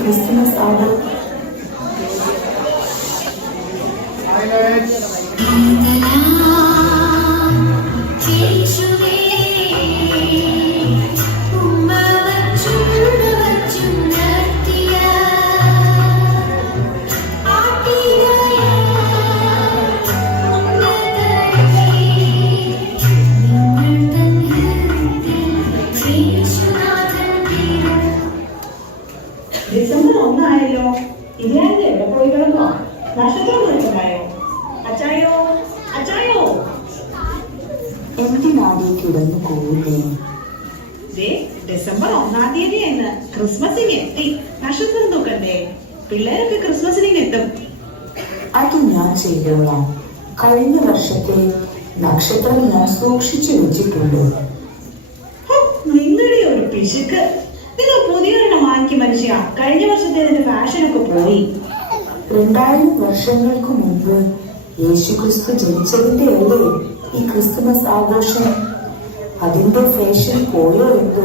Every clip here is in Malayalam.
Christmas hour. ഡിസംബർ 1 ആയല്ലോ. ഇല്ലാതെ എവിടെ പോയി കിടന്നോ? നക്ഷത്രം നോക്കുന്നായോ? അച്ചായോ അച്ചായോ, എന്തിനാടി കിടന്നു പോകുന്നേ? ഡിസംബർ 1 തീയതിയെന്ന് ക്രിസ്മസിന് എത്തി. നക്ഷത്രം നോക്കണ്ടേ? പിള്ളേരൊക്കെ ക്രിസ്മസിന് എത്തും. അത് ഞാൻ ചെയ്തോളാം. കഴിഞ്ഞ വർഷത്തെ നക്ഷത്രം ഞാൻ സൂക്ഷിച്ചു വെച്ചിട്ടുണ്ട്. നിങ്ങളുടെ ഒരു പിശുക്ക്. നിങ്ങൾ പുതിയൊരെണ്ണം വാങ്ങിക്കും മനുഷ്യ. കഴിഞ്ഞ വർഷത്തെ ഫാഷനൊക്കെ പോയി. 2000 വർഷങ്ങൾക്ക് മുമ്പ് യേശുക്രിസ്തു ജനിച്ചതിന്റെ അല്ലേ ഈ ക്രിസ്തുമസ് ആഘോഷം? അതിന്റെ ഫാഷൻ പോയോ എന്തോ?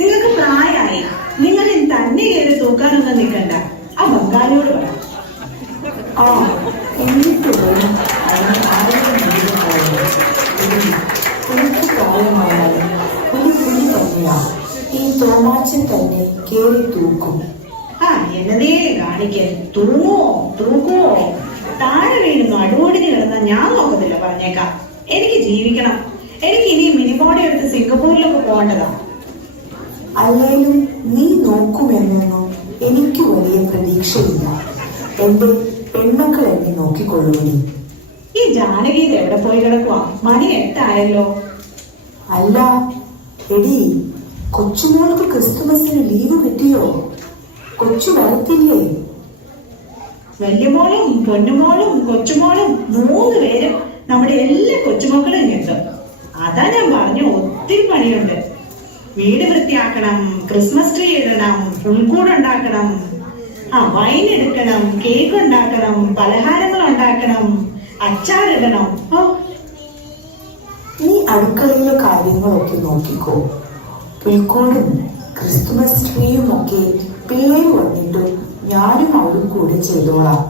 നിങ്ങൾക്ക് പ്രായമായി. നിങ്ങൾ തന്നെ കയറി തൂക്കാനൊന്നും നിൽക്കണ്ട. ആ ബംഗാളിയോട് പറ. എന്നിട്ട് വേണം എനിക്ക് പ്രായമായാലും ഒരു പുലി തന്നെയാ. ഈ തോമാച്ചൻ തന്നെ കേറി തൂക്കും. എന്നതേ കാണിക്കൻ. തൂക്കുവോ താഴെ വീണു അടിപൊടിഞ്ഞ് കിടന്ന ഞാൻ നോക്കത്തില്ല. പറഞ്ഞേക്കാം, എനിക്ക് ജീവിക്കണം. എനിക്ക് ഇനി മിനിമോടെ എടുത്ത് സിംഗപ്പൂരിലൊക്കെ പോകേണ്ടതാ. അല്ലേലും നീ നോക്കുമെന്നൊന്നും എനിക്ക് വലിയ പ്രതീക്ഷയില്ല. എന്റെ പെൺമക്കൾ എന്നെ നോക്കിക്കൊള്ളുമണി. ഈ ജാനകീത് എവിടെ പോയി കിടക്കുവാ? മണി 8 ആയല്ലോ. അല്ല എടി, കൊച്ചുമോൾക്ക് ക്രിസ്തുമസിന് ലീവ് കിട്ടിയോ? കൊച്ചു വരത്തില്ലേ? വല്യമോളും പൊന്നുമോളും കൊച്ചുമോളും 3 പേരും നമ്മുടെ എല്ലാ കൊച്ചുമക്കളും എത്തും. അതാ ഞാൻ പറഞ്ഞു, ഒത്തിരി പണിയുണ്ട്. വീട് വൃത്തിയാക്കണം, ക്രിസ്മസ് ട്രീ ഇടണം, പുൽക്കൂടുണ്ടാക്കണം, വൈൻ എടുക്കണം, കേക്ക് ഉണ്ടാക്കണം, പലഹാരങ്ങൾ ഉണ്ടാക്കണം, അച്ചാറിടണം. നീ അടുക്കളയിലെ കാര്യങ്ങളൊക്കെ നോക്കിക്കോ. പുൽക്കൂടും ക്രിസ്തുമസ് ട്രീയും ഒക്കെ പിള്ളേർ വന്നിട്ട് ഞാനും അവരും കൂടെ ചെയ്തോളാം.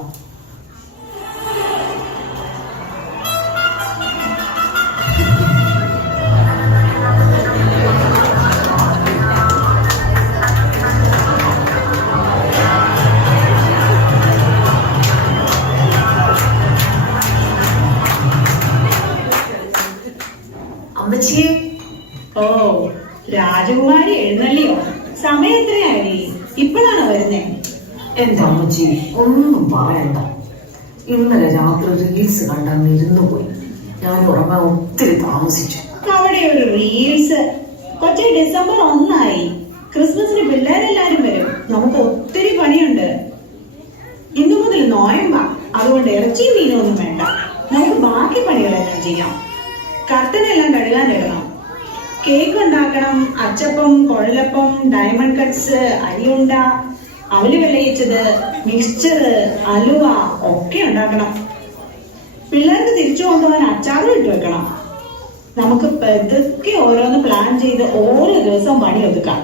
അമ്മച്ചിയെ, രാജകുമാരി എഴുന്നള്ളിയോ? സമയം എത്രയായി? ഇപ്പോഴാണോ വരുന്നേ? എന്റെ അമ്മച്ചി ഒന്നും പറയണ്ട. ഇന്നലെ രാത്രി റീൽസ് കണ്ടാൽ ഇരുന്നു പോയി. ഞാൻ ഉറങ്ങാൻ ഒത്തിരി താമസിച്ചു. അവിടെ ഒരു റീൽസ്. കൊച്ചെ, ഡിസംബർ 1 ആയി. ക്രിസ്മസിന് പിള്ളേരെല്ലാരും വരും. നമുക്ക് ഒത്തിരി പണിയുണ്ട്. ഇന്നു മുതൽ നോയമ്പാ. അതുകൊണ്ട് ഇറച്ചിയും മീനും ഒന്നും വേണ്ട. നമുക്ക് ബാക്കി പണികളെല്ലാം ചെയ്യാം. കർട്ടനെല്ലാം കഴുകാനിടണം. കേക്ക് ഉണ്ടാക്കണം, അച്ചപ്പം, കുഴലപ്പം, ഡയമണ്ട് കട്ട്സ്, അരിയുണ്ട, അവല് വിളയിച്ചത്, മിക്സ്ചർ, അലുവ ഒക്കെ ഉണ്ടാക്കണം. പിള്ളേർക്ക് തിരിച്ചു കൊണ്ടുപോകാൻ അച്ചാറും ഇട്ട് വെക്കണം. നമുക്ക് പതുക്കെ ഓരോന്ന് പ്ലാൻ ചെയ്ത് ഓരോ ദിവസം പണി ഒതുക്കാം.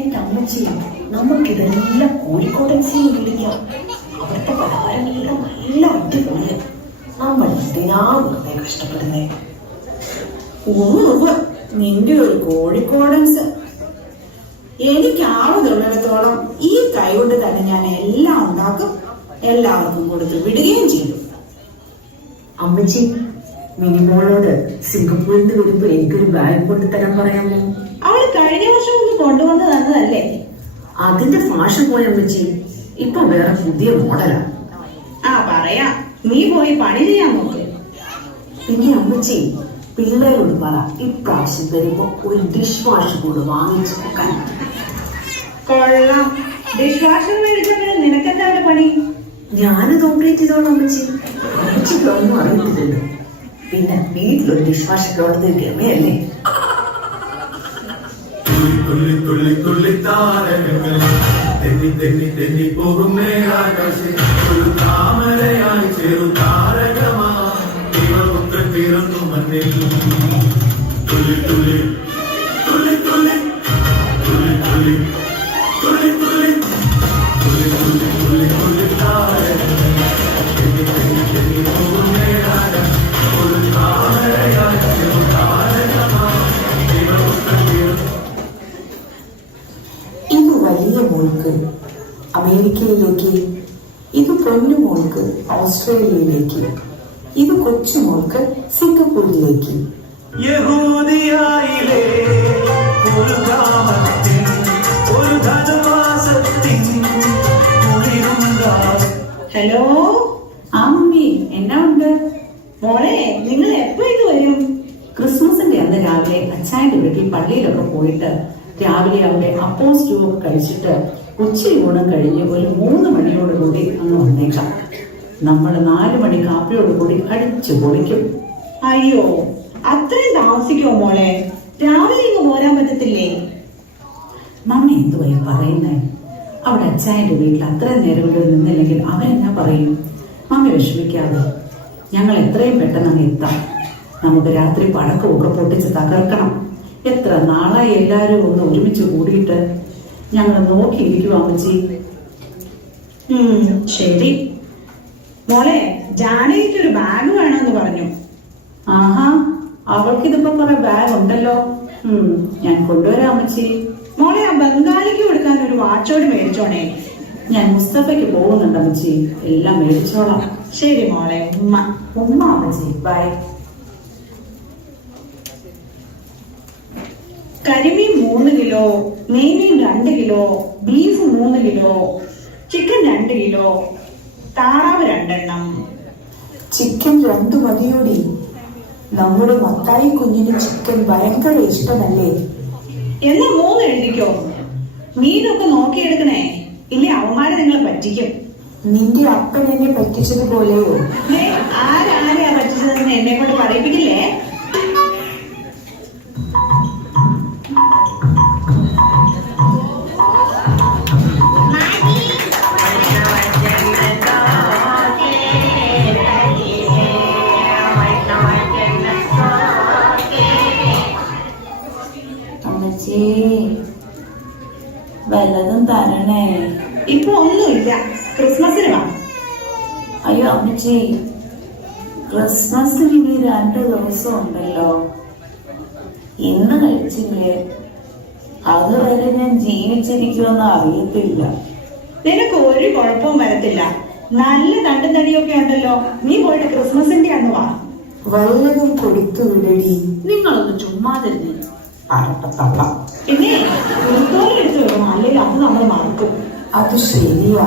എന്റെ അമ്മച്ചി, നമുക്കിതെല്ലാം കോഴിക്കോടൻസിൽ വിളിക്കാം. അവിടുത്തെ പലഹാരങ്ങളെല്ലാം നല്ല അടിപൊളിയാണ്. നമ്മൾ എന്തിനാ വെറുതെ കഷ്ടപ്പെടുന്നേ? നിന്റെ ഒരു കോഴിക്കോടൻസ്. എനിക്കാവുന്നുള്ളിടത്തോളം ഈ കൈ കൊണ്ട് തന്നെ ഞാൻ എല്ലാം ഉണ്ടാക്കും, എല്ലാവർക്കും കൊടുത്ത് വിടുകയും ചെയ്തു. അമ്മച്ചി, മിനിമോളോട് സിംഗപ്പൂരിൽ നിന്ന് വരുമ്പോ എനിക്കൊരു ബാഗ് കൊണ്ടുതരാൻ പറയാമോ? അവൾ കഴിഞ്ഞ വർഷം ഒന്ന് കൊണ്ടുവന്ന് തന്നതല്ലേ. അതിന്റെ ഫാഷൻ പോയ അമ്മച്ചി ഇപ്പൊ വേറെ പുതിയ മോഡലാ. ആ പറയാ, നീ പോയി പണി ചെയ്യാൻ നോക്ക്. പിന്നെ അമ്മച്ചി പിള്ളേരോട് പറ ഇപ്രാവശ്യം വരുമ്പോ ഒരു ഡിഷ് വാഷ് കൂടെ വാങ്ങിച്ചു നോക്കാൻ. കൊള്ളാം, ഡിഷ് വാഷർ മേടിച്ചപ്പോൾ നിനക്കെന്താണ് പണി? ഞാനത് ഓപ്പറേറ്റ് ചെയ്തോളാം അമ്മച്ചി. അമ്മച്ചിക്ക് ഒന്നും അറിയത്തില്ലല്ലോ. പിന്നെ വീട്ടിലൊരു ഡിഷ് വാഷ് ഒക്കെ ഉള്ളത് ഗമയല്ലേ. തുള്ളി തുള്ളി തുള്ളി താരകങ്ങൾ തെന്നി തെന്നി തെന്നി പോകുന്നേ ആകാശേ, ഒരു താമരയായി ചെറു താരകമാ ദൈവപുത്രൻ പിറന്നു മണ്ണിൽ. തുള്ളി തുള്ളി തുള്ളി തുള്ളി തുള്ളി തുള്ളി തുള്ളി തുള്ളി തുള്ളി തുള്ളി തുള്ളി തുള്ളി താരകങ്ങൾ തെന്നി തെന്നി തെന്നി പോകുന്നേ ആകാശേ, ഒരു താമരയായി ചെറു താരകമാ ദൈവപുത്രൻ പിറന്നു. ഇത് വലിയ മോൾക്ക് അമേരിക്കയിലേക്ക്, ഇത് പൊന്നു മോൾക്ക് ഓസ്ട്രേലിയയിലേക്ക്, ഇത് കൊച്ചുമോൾക്ക് സിംഗപ്പൂരിലേക്ക്. യഹൂദിയായിലെ ഒരു ഗ്രാമത്തിൽ ഒരു ധനവാസത്തിൽ കുളിരുണ്ടാകും. ഹലോ, ആ മമ്മി എന്നാ ഉണ്ട്? മോളെ നിങ്ങൾ എപ്പോ ഇത് വരും? ക്രിസ്മസിന്റെ അന്ന് രാവിലെ അച്ചായന്റെ വീട്ടിൽ പള്ളിയിലൊക്കെ പോയിട്ട് രാവിലെ അവിടെ അപ്പോ സ്റ്റൂ ഒക്കെ കഴിച്ചിട്ട് ഉച്ചയൂണം കഴിഞ്ഞ് ഒരു 3 മണിയോടുകൂടി അങ്ങ് വന്നേക്കാം. നമ്മൾ 4 മണി കാപ്പിയോടുകൂടി അടിച്ചു പൊളിക്കും. അയ്യോ, അത്രയും താമസിക്കുമോ മോളെ? രാവിലെ ഇങ്ങ് പോരാൻ പറ്റത്തില്ലേ? മമ്മി എന്തുവായി പറയുന്നേ? അവിടെ അച്ചായന്റെ വീട്ടിൽ അത്രയും നേരം ഇവിടെ നിന്നില്ലെങ്കിൽ അവരെന്നാ പറയും? മമ്മി വിഷമിക്കാതെ, ഞങ്ങൾ എത്രയും പെട്ടെന്ന് അങ്ങ് എത്താം. നമുക്ക് രാത്രി പടക്കമൊക്കെ പൊട്ടിച്ച് തകർക്കണം. എത്ര നാളായി എല്ലാരും ഒന്ന് ഒരുമിച്ച് കൂടിയിട്ട്. ഞങ്ങൾ നോക്കിയിരിക്കുവാ അമ്മച്ചി. ശരി മോളെ, ജാനകിക്ക് ഒരു ബാഗ് വേണമെന്ന് പറഞ്ഞു. ആഹാ, അവൾക്കിതിപ്പോ കുറെ ബാഗ് ഉണ്ടല്ലോ. ഞാൻ കൊണ്ടുവരാം അമ്മച്ചി. മോളെ, ആ ബംഗാളിക്ക് കൊടുക്കാൻ ഒരു വാച്ചോട് മേടിച്ചോണേ. ഞാൻ മുസ്തഫയ്ക്ക് പോകുന്നുണ്ട് അമ്മച്ചി, എല്ലാം മേടിച്ചോളാം. ശരി മോളെ, ഉമ്മ. ഉമ്മ അമ്മച്ചി, ബൈ. കരിമീൻ 3 കിലോ, നെയ്മീൻ 2 kilo, beef 3 kilo, chicken 2 kilo, താറാവ് 2 എണ്ണം. ചിക്കൻ 2 മതിയോടി. നമ്മുടെ മത്തായി കുഞ്ഞിന് ചിക്കൻ ഭയങ്കര ഇഷ്ടമല്ലേ? എന്നാ 3 എഴുതിക്കോ. മീനൊക്കെ നോക്കിയെടുക്കണേ, ഇല്ലേ അവന്മാരെ നിങ്ങളെ പറ്റിക്കും. നിന്റെ അപ്പൻ എന്നെ പറ്റിച്ചതുപോലെയോ? ആരാരെയാ പറ്റിച്ചതെന്ന് എന്നെ കൊണ്ട് പറയിപ്പിക്കില്ലേ? അമ്മച്ചി വല്ലതും തരണേ. ഇപ്പൊ ഒന്നുമില്ല, ക്രിസ്മസിന് വാ. അയ്യോ അമ്മച്ചി, ക്രിസ്മസിന് ഇനി 2 ദിവസം ഉണ്ടല്ലോ. ഇന്ന് കഴിച്ചില്ലേ, അതുവരെ ഞാൻ ജീവിച്ചിരിക്കുമെന്ന് അറിയത്തില്ല. നിനക്ക് ഒരു കുഴപ്പവും വരത്തില്ല. നല്ല തണ്ടും തടിയൊക്കെ ഉണ്ടല്ലോ. നീ പോയിട്ട് ക്രിസ്മസിന്റെ അന്ന് വാ. വല്ലതും കൊടുത്തു വിടടി. നിങ്ങളൊന്ന് ചുമ്മാതിരുന്നേ, അരട്ടത്തള്ള. പിന്നെ കുരുത്തോളം എടുത്തു വെക്കണം, അല്ലെങ്കിൽ അത് നമ്മൾ മറക്കും. അത് ശരിയാ.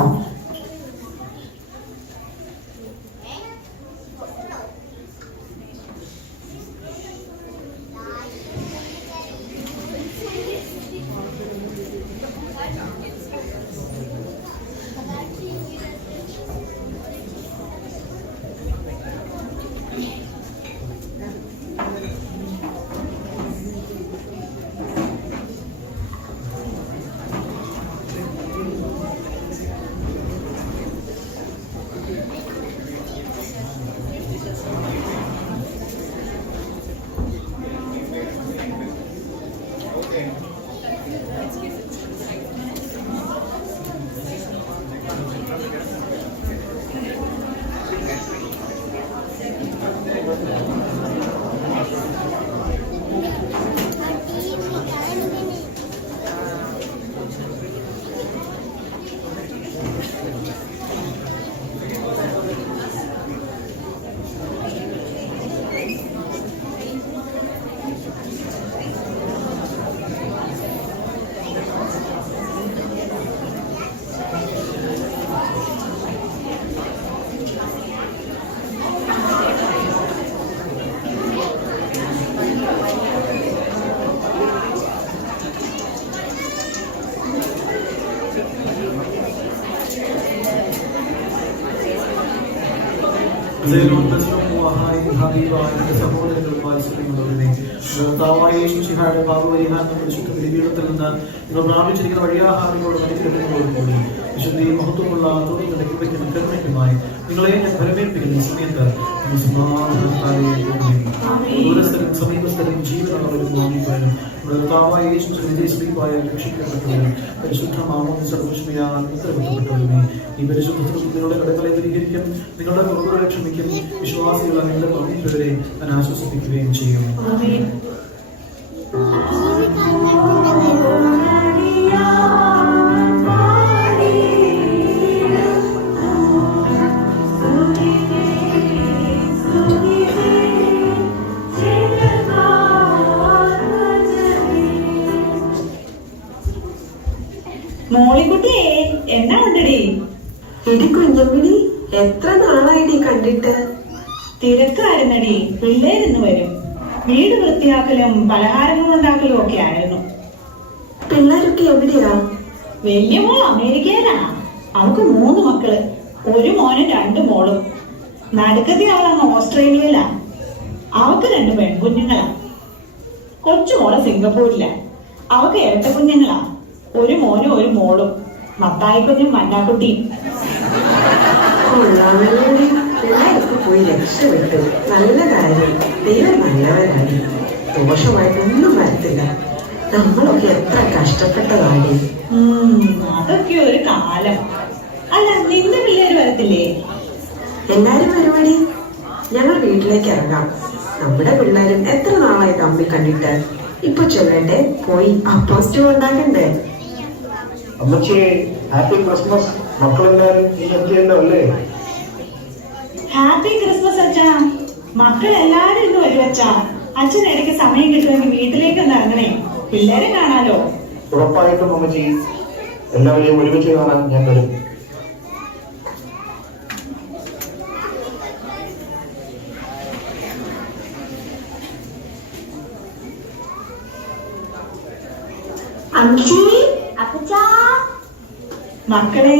സഹോദരങ്ങളുമായി യേശുശിഹായുടെ പാപപരിഹാരം പരിശുദ്ധ ബലിപീഠത്തിൽ നിന്ന് നിങ്ങൾ പ്രാപിച്ചിരിക്കുന്ന വഴിയാഹാരങ്ങളോട് അനുഗ്രഹങ്ങളോടുകൂടി വിശുദ്ധിയും മഹത്വമുള്ള തോന്നിയുടെ കൃപയ്ക്കും കരുണയ്ക്കുമായി നിങ്ങളെ ഞാൻ ഫലമേൽപ്പിക്കുന്ന സമയത്ത് ദൂരസ്ഥലും സമീപസ്ഥലും ജീവനുള്ളവരും വാങ്ങിപ്പോയാലും നമ്മുടെ യേശുവായ രക്ഷിക്കപ്പെട്ടവരും പരിശുദ്ധ മാമോദിസ സന്തോഷമയാൽ ഉത്തരവിട്ടപ്പെട്ടവരുമേ ഈ പരിശുദ്ധ നിങ്ങളുടെ കടകളെ പരിഹരിക്കും, നിങ്ങളുടെ കുറവുകളെ ക്ഷമിക്കും, വിശ്വാസികളെ നിങ്ങളുടെ പവിത്രരെ ഞാൻ ആശ്വസിപ്പിക്കുകയും ചെയ്യും. മോളിക്കുട്ടിയെ എന്നാ ഉണ്ടടി? എടി കുഞ്ഞമ്മിണി, എത്ര നാളായിടി കണ്ടിട്ട്? തിരക്കായിരുന്നടി, പിള്ളേരിന്ന് വരും. വീട് വൃത്തിയാക്കലും പലഹാരങ്ങൾ ഉണ്ടാക്കലും ഒക്കെ ആയിരുന്നു. പിള്ളേരൊക്കെ എവിടെയാ? വലിയ മോൾ അമേരിക്കയിലാ. അവൾക്ക് 3 മക്കള്, ഒരു മോനും 2 മോളും. നടുക്കത്തി അവളങ്ങ് ഓസ്ട്രേലിയയിലാ. അവക്ക് 2 പെൺകുഞ്ഞുങ്ങളാ. കൊച്ചുമോള് സിംഗപ്പൂരിലാ. അവക്ക് ഇരട്ട കുഞ്ഞുങ്ങളാ, ഒരു മോനും 1 മോളും. മത്തായിക്കുഞ്ഞും മന്നാക്കുട്ടിയും. പിള്ളേരൊക്കെ പോയി രക്ഷപ്പെട്ടു. നല്ല കാര്യം. ദൈവം നല്ലവരായി. ദോഷമായിട്ടൊന്നും വരത്തില്ല. നമ്മളൊക്കെ എത്ര കഷ്ടപ്പെട്ടതാണ്. അതൊക്കെ ഒരു കാലം. അല്ല, നിന്റെ പിള്ളേര് വരത്തില്ലേ? എല്ലാരും പരിപാടി. ഞങ്ങൾ വീട്ടിലേക്ക് ഇറങ്ങാം. നമ്മുടെ പിള്ളേരും എത്ര നാളായി തമ്മിൽ കണ്ടിട്ട്. ഇപ്പൊ ചൊല്ലട്ടെ, പോയി അപ്പാസ്റ്റു ഉണ്ടാക്കണ്ടേ? അമ്മച്ചിയെ ഹാപ്പി ക്രിസ്മസ്. മക്കളെല്ലാരും ഇനി എത്തിയല്ലോ അല്ലേ? ഹാപ്പി ക്രിസ്മസ് അച്ഛാ. മക്കളെല്ലാരും ഇന്ന് വരും അച്ഛാ. അച്ഛൻ ഇടയ്ക്ക് സമയം കിട്ടുമെങ്കിൽ വീട്ടിലേക്ക് ഒന്ന് ഇറങ്ങണേ, പിള്ളേരെ കാണാലോ. ഉറപ്പായിട്ടും അമ്മച്ചി, എല്ലാവരെയും ഒരുമിച്ച് കാണാൻ ഞാൻ വരും. മക്കളെ,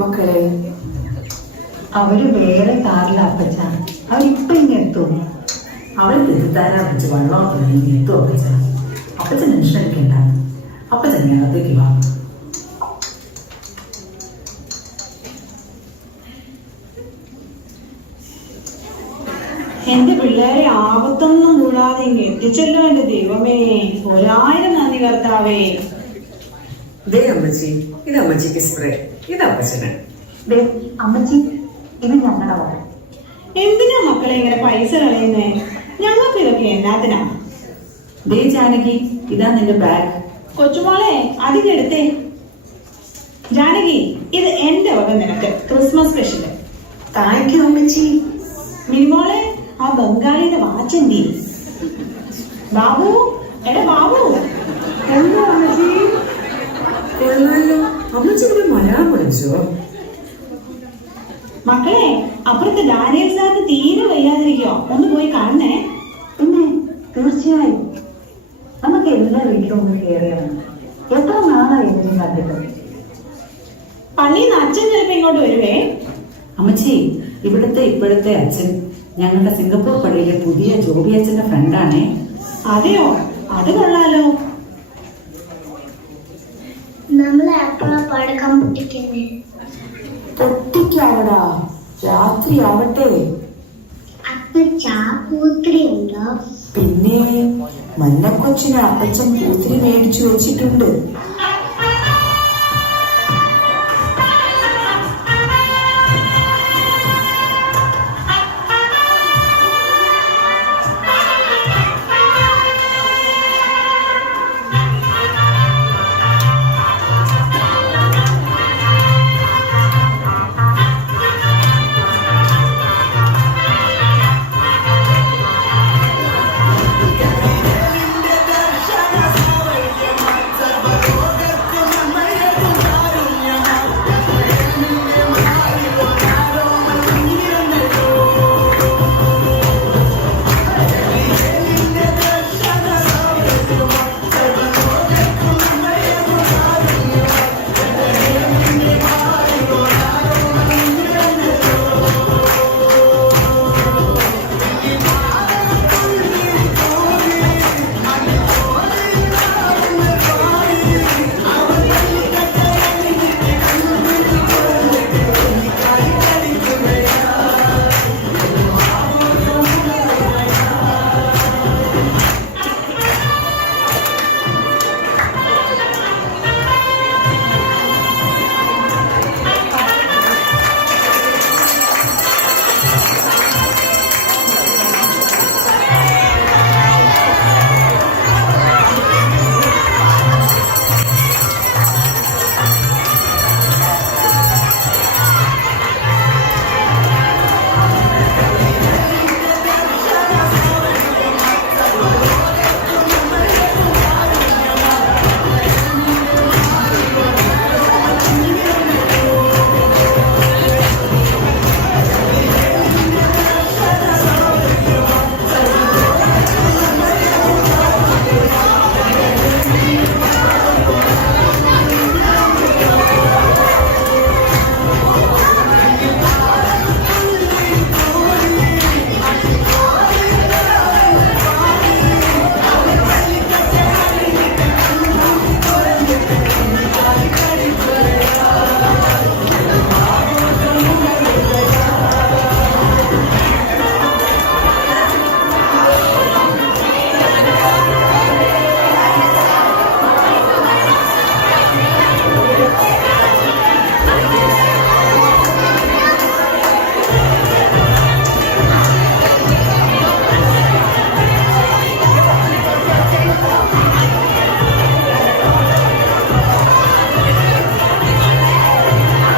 മക്കളെ, അവര് വേറെ കാറില അപ്പച്ച. അവരിപ്പൊ ഇങ്ങെത്തും. അവര് തെറ്റിദ്ധാരാ വെച്ച് വെള്ളമൊക്കെ എത്തും അപ്പച്ച. അപ്പച്ചൻ ടെൻഷൻ എടുക്കണ്ട. അപ്പച്ചൻ അകത്തേക്ക് വാ. എന്റെ പിള്ളേരെ ആപത്തൊന്നും കൂടാതെ ഇങ്ങ് എത്തിച്ചല്ലോ എന്റെ ദൈവമേ. 1000 നന്ദി കർത്താവേ. ദേ അമ്മച്ചി, ഇത് അമ്മച്ചിക്ക് സ്പ്രേ. ഇത് അപ്പച്ചന്. അമ്മച്ചി, ഇത് ഞങ്ങളുടെ വക. എന്തിനാ മക്കളെ ഇങ്ങനെ പൈസ കളയുന്നേ? ഞങ്ങൾക്ക് ഇതൊക്കെ എന്നാത്തിനാ? ദേ ജാനകി, ഇതാ നിന്റെ ബാഗ്. കൊച്ചുമോളെ, അതിനെടുത്തേ. ജാനകി, ഇത് എന്റെ വക നിനക്ക് ക്രിസ്മസ് സ്പെഷ്യല്. താങ്ക് യു അമ്മച്ചി. മിനിമോളെ, ആ ബംഗാളിയുടെ വാച്ചെന്തി? ബാബു, എടാ ബാബു. എന്താ അമ്മച്ചി? കൊള്ളാലോ, അമ്മച്ചി ഇവിടെ മലയാളം പഠിച്ചോ? മക്കളെ, അപ്പുറത്തെ ഡാനിയൽ സാറിന് തീരെ വയ്യാതിരിക്കോ? ഒന്ന് പോയി കാണണേ. പിന്നെ തീർച്ചയായും നമുക്ക് എല്ലാ വീട്ടിലും ഒന്ന് കയറിയാണ്. എത്ര നാളായി എന്തെങ്കിലും കണ്ടിട്ട്. പള്ളിയിൽ നിന്ന് അച്ഛൻ ചിലപ്പോ ഇങ്ങോട്ട് വരുവേ. അമ്മച്ചി, ഇപ്പോഴത്തെ അച്ഛൻ ഞങ്ങളുടെ സിംഗപ്പൂർ പള്ളിയിലെ പുതിയ ജോബി അച്ഛന്റെ ഫ്രണ്ടാണേ. അതെയോ? അത് കൊള്ളാലോ. നമ്മളെ എപ്പോഴാ പടക്കം പൊട്ടിക്കുന്നേ? പൊട്ടിക്കാവടാ, രാത്രി ആവട്ടെ. അപ്പച്ചാ, പൂത്തിരി ഉണ്ടോ? പിന്നെ മന്നക്കൊച്ചിന് അപ്പച്ചൻ പൂത്തിരി മേടിച്ചു വെച്ചിട്ടുണ്ട്.